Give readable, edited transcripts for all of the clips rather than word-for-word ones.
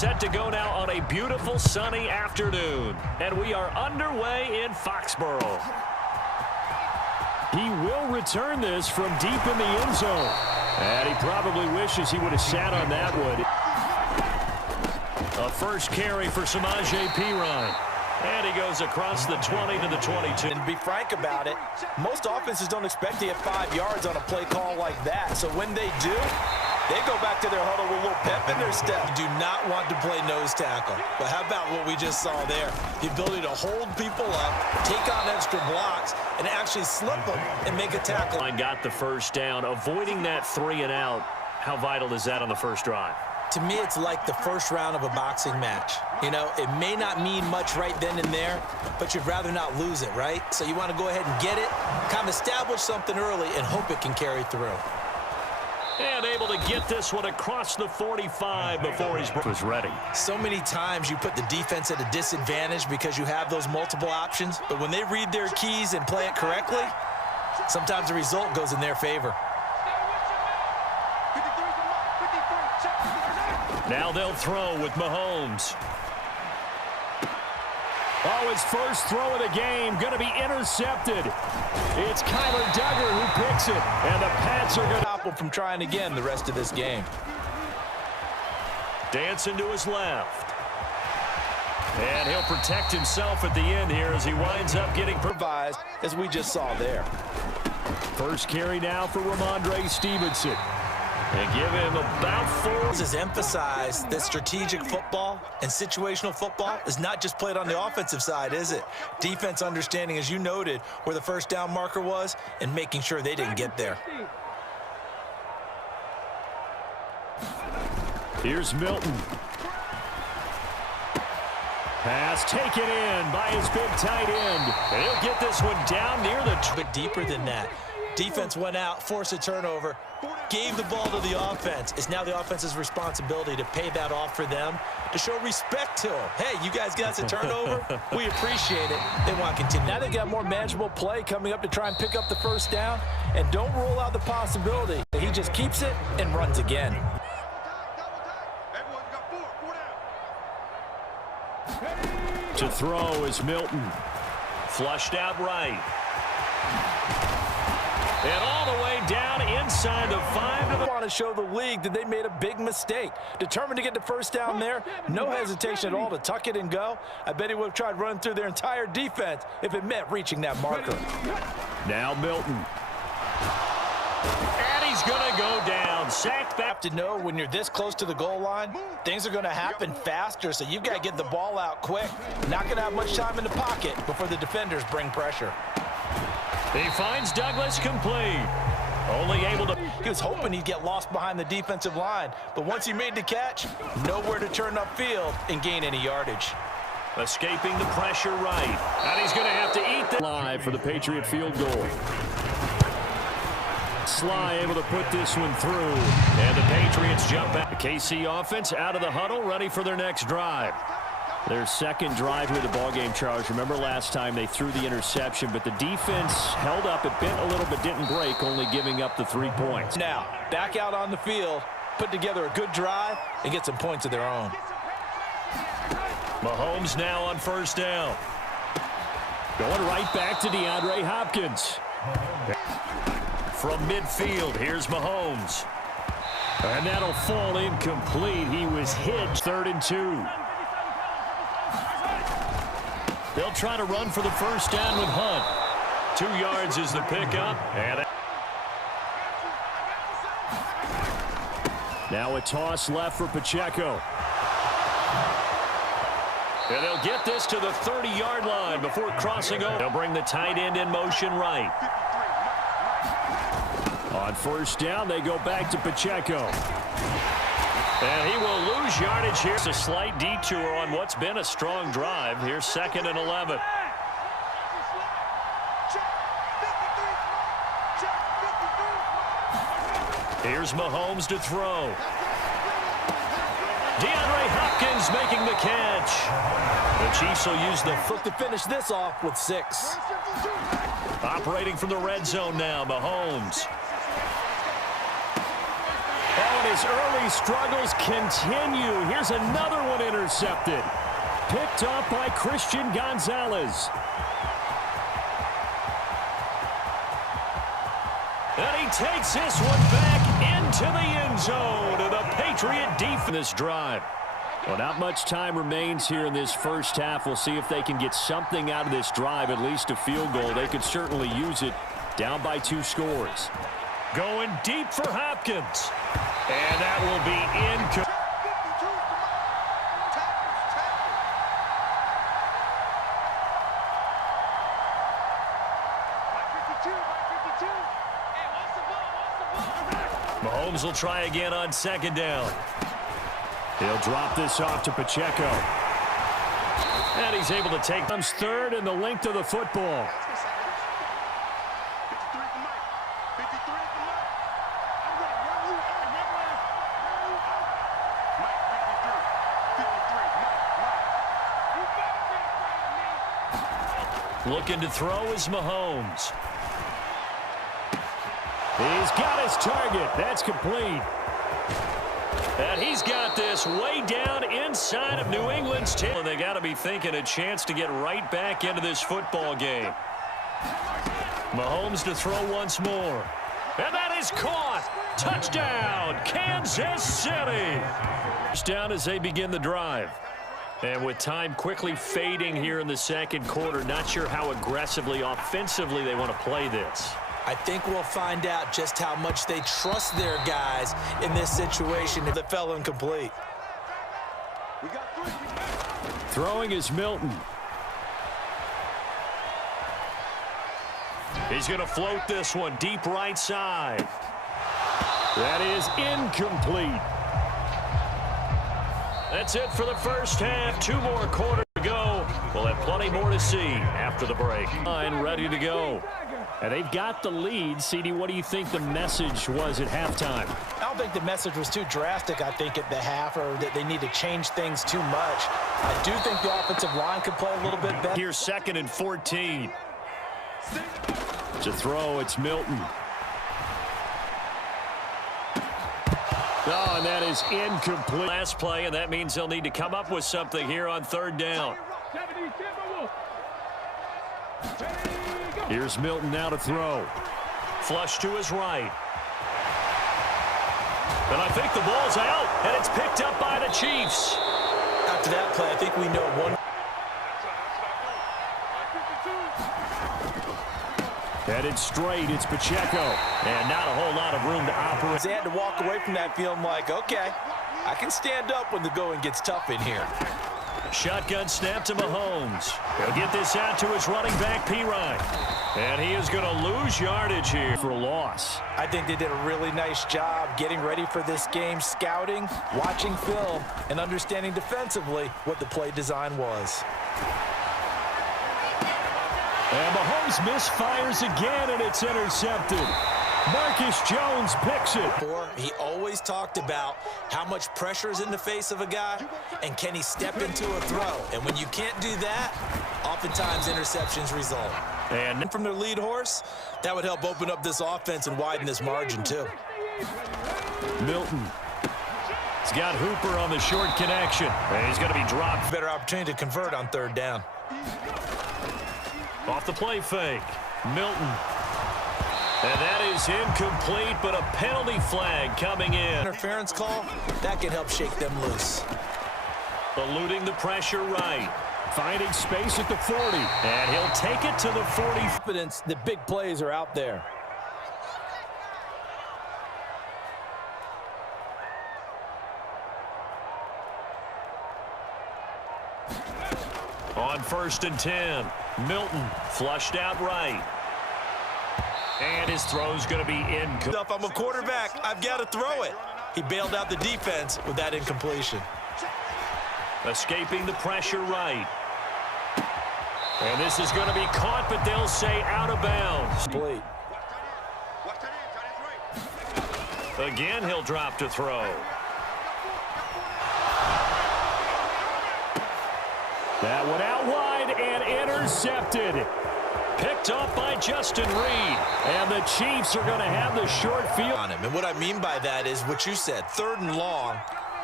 set to go now on a beautiful sunny afternoon. And we are underway in Foxborough. He will return this from deep in the end zone. And he probably wishes he would have sat on that one. A first carry for Samaje Perine. And he goes across the 20 to the 22. And to be frank about it, most offenses don't expect to get 5 yards on a play call like that. So when they do, they go back to their huddle with a little pep in their step. You do not want to play nose tackle. But how about what we just saw there? The ability to hold people up, take on extra blocks, and actually slip them and make a tackle. Got the first down, avoiding that 3 and out. How vital is that on the first drive? To me, it's like the first round of a boxing match. You know, it may not mean much right then and there, but you'd rather not lose it, right? So you want to go ahead and get it, kind of establish something early, and hope it can carry through. And able to get this one across the 45 before he was ready. So many times you put the defense at a disadvantage because you have those multiple options, but when they read their keys and play it correctly, sometimes the result goes in their favor. Now they'll throw with Mahomes. Oh, his first throw of the game going to be intercepted. It's Kyler Duggar who picks it, and the Pats are going to stop him from trying again the rest of this game. Dancing to his left. And he'll protect himself at the end here as he winds up getting improvised, as we just saw there. First carry now for Ramondre Stevenson. And give him about 4. This is emphasize that strategic football and situational football is not just played on the offensive side, is it? Defense understanding, as you noted, where the first down marker was and making sure they didn't get there. Here's Milton. Pass taken in by his big tight end. And he'll get this one down near the... But deeper than that. Defense went out, forced a turnover, gave the ball to the offense. It's now the offense's responsibility to pay that off for them, to show respect to them. Hey, you guys got us a turnover? We appreciate it. They want to continue. Now they got more manageable play coming up to try and pick up the first down, and don't rule out the possibility that he just keeps it and runs again. To throw is Milton. Flushed out right. And all the way down inside the 5 to the... I want to show the league that they made a big mistake. Determined to get the first down there. No hesitation at all to tuck it and go. I bet he would have tried running through their entire defense if it meant reaching that marker. Now Milton. And he's going to go down. Sacked back. To know when you're this close to the goal line, things are going to happen faster, so you've got to get the ball out quick. Not going to have much time in the pocket before the defenders bring pressure. He finds Douglas complete. Only able to... He was hoping he'd get lost behind the defensive line, but once he made the catch, nowhere to turn upfield and gain any yardage. Escaping the pressure right. And he's going to have to eat the... Live for the Patriot field goal. Sly able to put this one through. And the Patriots jump back. The KC offense out of the huddle, ready for their next drive. Their second drive here of the ballgame, Charles. Remember last time they threw the interception, but the defense held up. It bent a little but didn't break, only giving up the 3 points. Now, back out on the field, put together a good drive, and get some points of their own. Mahomes now on first down. Going right back to DeAndre Hopkins. From midfield, here's Mahomes. And that'll fall incomplete. He was hit. 3rd and 2. They'll try to run for the first down with Hunt. 2 yards is the pickup. And now a toss left for Pacheco. And they'll get this to the 30-yard line before crossing over. They'll bring the tight end in motion right. On first down, they go back to Pacheco. And he will lose yardage here. It's a slight detour on what's been a strong drive. Here's 2nd and 11. Here's Mahomes to throw. DeAndre Hopkins making the catch. The Chiefs will use the foot to finish this off with 6. Operating from the red zone now, Mahomes. Oh, and his his early struggles continue. Here's another one intercepted. Picked off by Christian Gonzalez. And he takes this one back into the end zone to the Patriot defense this drive. Well, not much time remains here in this first half. We'll see if they can get something out of this drive, at least a field goal. They could certainly use it, down by 2 scores. Going deep for Hopkins. And that will be incomplete. Mahomes will try again on 2nd down. He'll drop this off to Pacheco. And he's able to take them 3rd in the length of the football. Looking to throw is Mahomes. He's got his target. That's complete. And he's got this way down inside of New England's 10. And they got to be thinking a chance to get right back into this football game. Mahomes to throw once more. And that is caught. Touchdown, Kansas City. Down as they begin the drive. And with time quickly fading here in the 2nd quarter, not sure how aggressively, offensively they want to play this. I think we'll find out just how much they trust their guys in this situation if it fell incomplete. Throwing is Milton. He's going to float this one deep right side. That is incomplete. That's it for the first half. 2 more quarters to go. We'll have plenty more to see after the break. Line ready to go. And they've got the lead. CD, what do you think the message was at halftime? I don't think the message was too drastic, I think, at the half, or that they need to change things too much. I do think the offensive line could play a little bit better. Here's 2nd and 14. To throw, it's Milton. Oh, and that is incomplete. Last play, and that means they'll need to come up with something here on 3rd down. Here's Milton now to throw. Flush to his right. And I think the ball's out, and it's picked up by the Chiefs. After that play, I think we know one. Headed straight, it's Pacheco. And not a whole lot of room to operate. They had to walk away from that feeling like, okay, I can stand up when the going gets tough in here. Shotgun snap to Mahomes. He'll get this out to his running back, Pirine. And he is going to lose yardage here for a loss. I think they did a really nice job getting ready for this game, scouting, watching film, and understanding defensively what the play design was. And Mahomes misfires again, and it's intercepted. Marcus Jones picks it. He always talked about how much pressure is in the face of a guy, and can he step into a throw? And when you can't do that, oftentimes interceptions result. And from their lead horse, that would help open up this offense and widen this margin too. Milton. He's got Hooper on the short connection. And he's going to be dropped. Better opportunity to convert on 3rd down. Off the play fake. Milton. And that is incomplete, but a penalty flag coming in. Interference call, that can help shake them loose. Eluding the pressure right. Finding space at the 40. And he'll take it to the 40. Confidence, the big plays are out there. On 1st and 10. Milton flushed out right. And his throw's going to be incomplete. If I'm a quarterback, I've got to throw it. He bailed out the defense with that incompletion. Escaping the pressure right. And this is going to be caught, but they'll say out of bounds. Complete. Again, he'll drop to throw. That one out wide and intercepted. picked off by Justin Reed. And the Chiefs are going to have the short field on him. And what I mean by that is what you said, 3rd and long.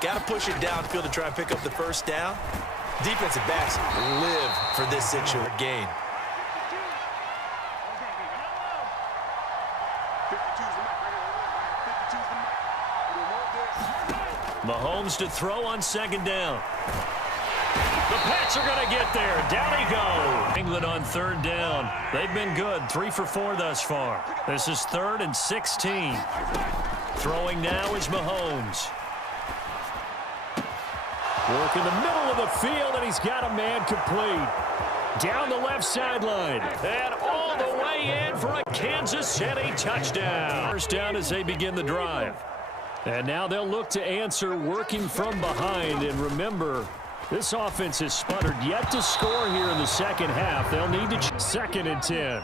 Got to push it downfield to try and pick up the first down. Defensive backs live for this situation gain. Mahomes to throw on 2nd down. The Pats are going to get there. Down he goes. England on 3rd down. They've been good. 3 for 4 thus far. This is 3rd and 16. Throwing now is Mahomes. work in the middle of the field, and he's got a man complete. Down the left sideline. And all the way in for a Kansas City touchdown. First down as they begin the drive. And now they'll look to answer working from behind. And remember, this offense has sputtered yet to score here in the second half. They'll need to 2nd and 10.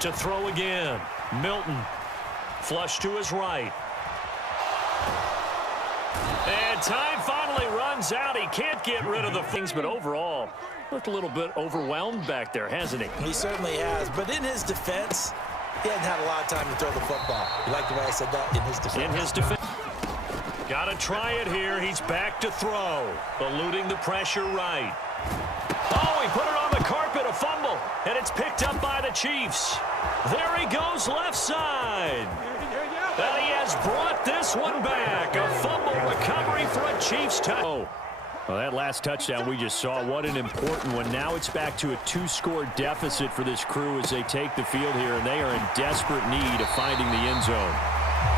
To throw again. Milton. Flush to his right. And time finally runs out. He can't get rid of the things, but overall, looked a little bit overwhelmed back there, hasn't he? He certainly has. But in his defense, he hadn't had a lot of time to throw the football. You like the way I said that? In his defense. In his defense. Got to try it here. He's back to throw. Eluding the pressure right. Oh, he put it on the carpet, a fumble. And it's picked up by the Chiefs. There he goes left side. And he has brought this one back. A fumble recovery for a Chiefs touchdown. Well, that last touchdown we just saw, what an important one. Now it's back to a 2-score deficit for this crew as they take the field here, and they are in desperate need of finding the end zone.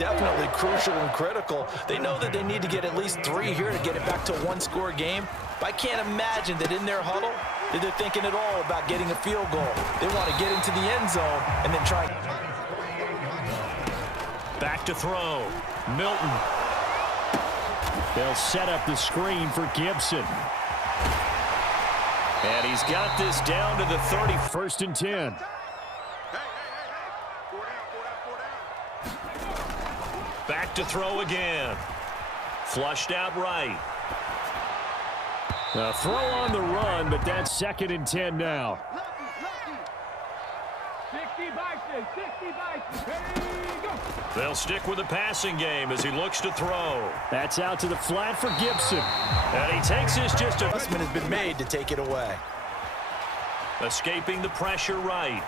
Definitely crucial and critical. They know that they need to get at least 3 here to get it back to a 1-score game. But I can't imagine that in their huddle that they're thinking at all about getting a field goal. They want to get into the end zone and then try. Back to throw. Milton. They'll set up the screen for Gibson. And he's got this down to the 30. 1st and 10. Back to throw again. Flushed out right. A throw on the run, but that's 2nd and 10 now. 60 Bison, 60 Bison. They'll stick with the passing game as he looks to throw. That's out to the flat for Gibson. And he takes this just a... Adjustment has been made to take it away. Escaping the pressure right.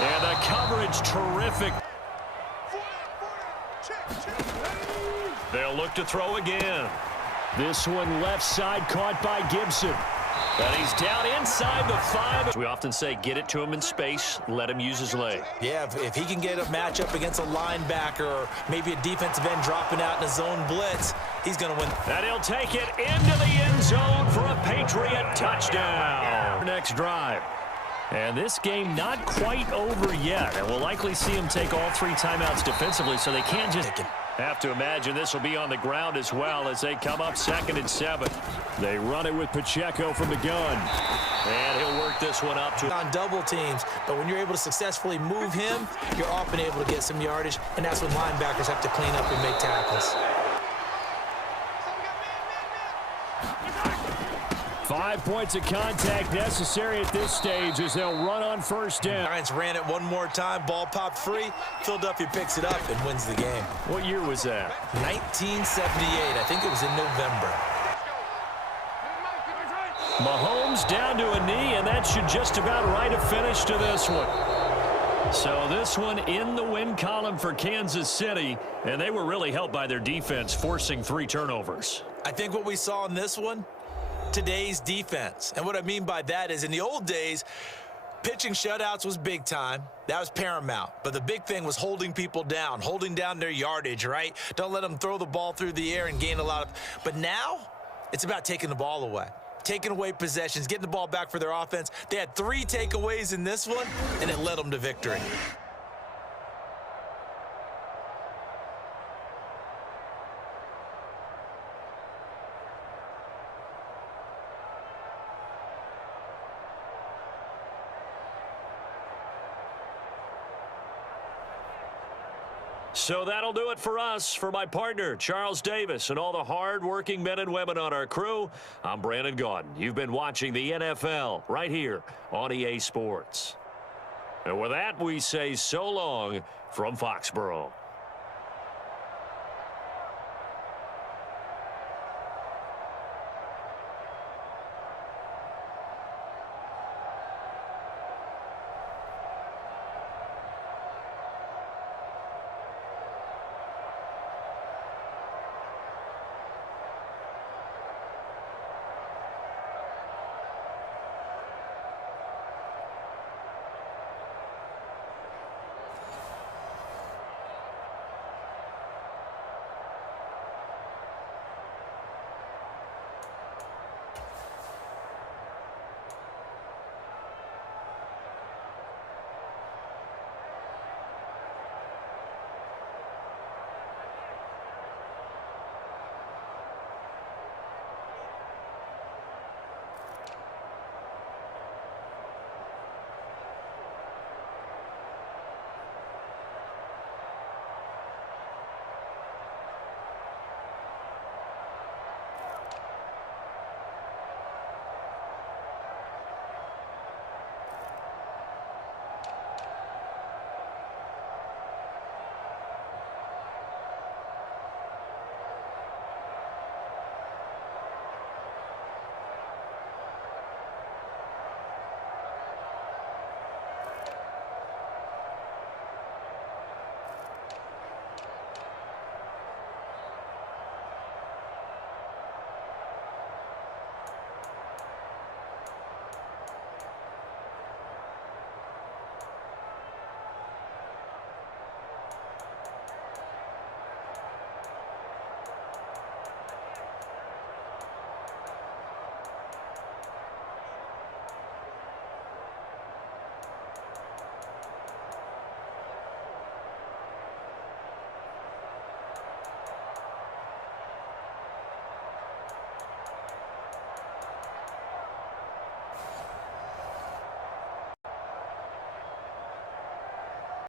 And the coverage terrific. They'll look to throw again. This one left side caught by Gibson. And he's down inside the 5. We often say get it to him in space, let him use his leg. Yeah, if he can get a matchup against a linebacker or maybe a defensive end dropping out in a zone blitz, he's going to win. And he'll take it into the end zone for a Patriot touchdown. Next drive. And this game not quite over yet. And we'll likely see him take all 3 timeouts defensively, so they can't just... Have to imagine this will be on the ground as well as they come up 2nd and 7. They run it with Pacheco from the gun. And he'll work this one up to... On double teams, but when you're able to successfully move him, you're often able to get some yardage, and that's when linebackers have to clean up and make tackles. 5 points of contact necessary at this stage as they'll run on 1st down. Giants ran it one more time, ball popped free, Philadelphia picks it up and wins the game. What year was that? 1978, I think it was in November. Mahomes down to a knee, and that should just about write a finish to this one. So this one in the win column for Kansas City, and they were really helped by their defense, forcing 3 turnovers. I think what we saw in this one, today's defense. And what I mean by that is in the old days, pitching shutouts was big time. That was paramount. But the big thing was holding people down, holding down their yardage, right? Don't let them throw the ball through the air and gain a lot of... But now, it's about taking the ball away. Taking away possessions, getting the ball back for their offense. They had 3 takeaways in this one, and it led them to victory. So that'll do it for us. For my partner, Charles Davis, and all the hard-working men and women on our crew, I'm Brandon Gaudin. You've been watching the NFL right here on EA Sports. And with that, we say so long from Foxborough.